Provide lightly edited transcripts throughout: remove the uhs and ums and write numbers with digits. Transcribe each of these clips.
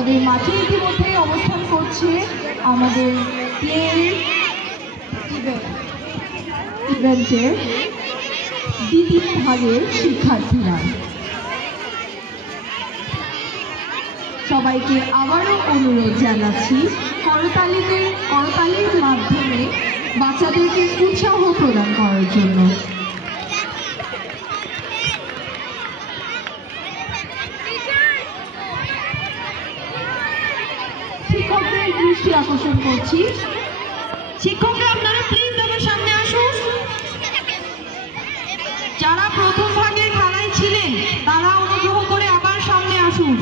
আমাদের মাঠে ইতিমধ্যে অবস্থান করছে আমাদের ইভেন্টের দ্বিতীয় ভাগের শিক্ষার্থীরা। সবাইকে আবারও অনুরোধ জানাচ্ছি করতালির মাধ্যমে বাচ্চাদেরকে উৎসাহ প্রদান করার জন্য। শিক্ষকদের দৃষ্টি আকর্ষণ করছি। শিক্ষকরা আপনারা প্লিজ আমার সামনে আসুন। যারা প্রথম ভাগের খেলায় ছিলেন তারা অনুগ্রহ করে আবার সামনে আসুন।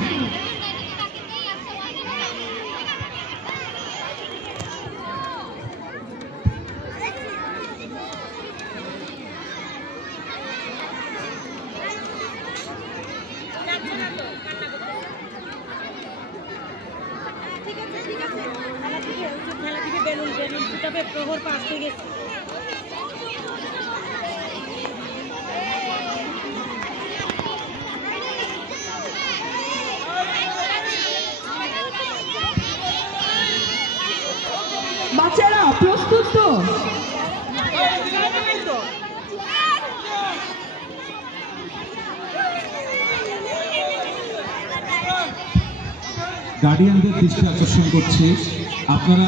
প্রহর পাস হয়ে গেছে। বাচ্চারা প্রস্তুত তো? গার্ডিয়ানদের দৃষ্টি আকর্ষণ করছি, আপনারা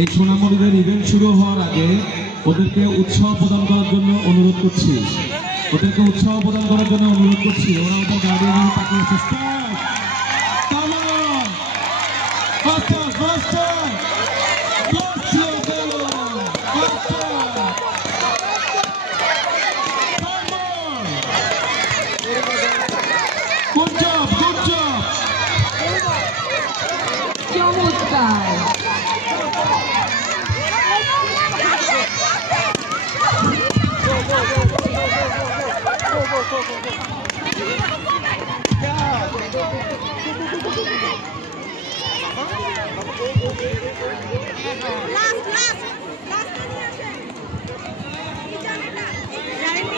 এই সোনামণিদের ইভেন্ট শুরু হওয়ার আগে ওদেরকে উৎসাহ প্রদান করার জন্য অনুরোধ করছি। ওরা ওদের গার্ডিয়ানের তাকে চমৎকার।